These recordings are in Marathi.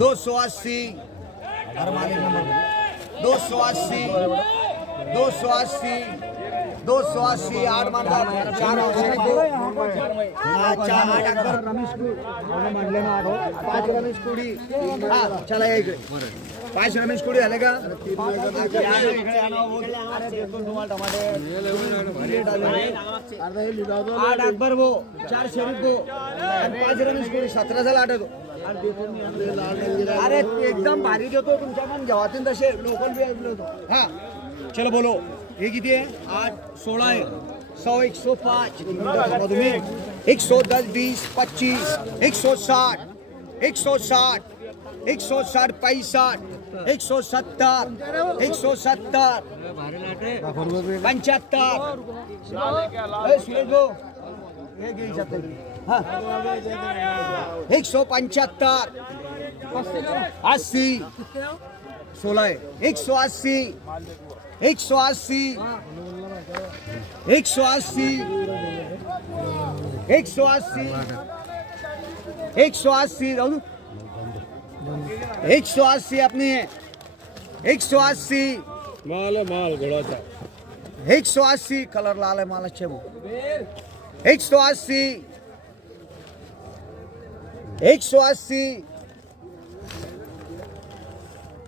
280 हर मालिक नंबर 280 280 280 8 मानता 4 औषधी 4 8 अकबर रमेश म्हटले ना 5 रमेश कुडी हा चला या इकडे 5 रमेश कुडी आले का इकडे आणा अरे देतो तुम्हाला टमाटे 8 अकबर वो 4 शरीफ वो 5 रमेश कुडी 17 झाला आठवतो अरे एकदम भारी देतो तुमच्या पण जेव्हातून तसे लोकल बी होतो हा चलो बोलो ये किती आहे 8 16 आहे 100 105 तुम्ही 110 20 25 160 160 160 65 170 170 75 सुरेश भाऊ हे घे हा 175 80 16 आहे 180 180 180 180 180 राहू 180 अपनी है 180 माल घोड़ाचा 180 कलर लाल है माल अच्छे वो 180 180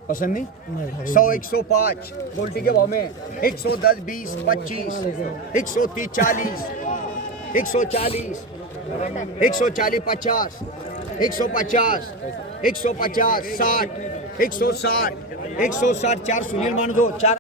पसंद नहीं 100 105 गोल्टी के भाव में 110 20 25 130 40 140 140 50 150 150 60 160 160 4 सुनील मान दो 4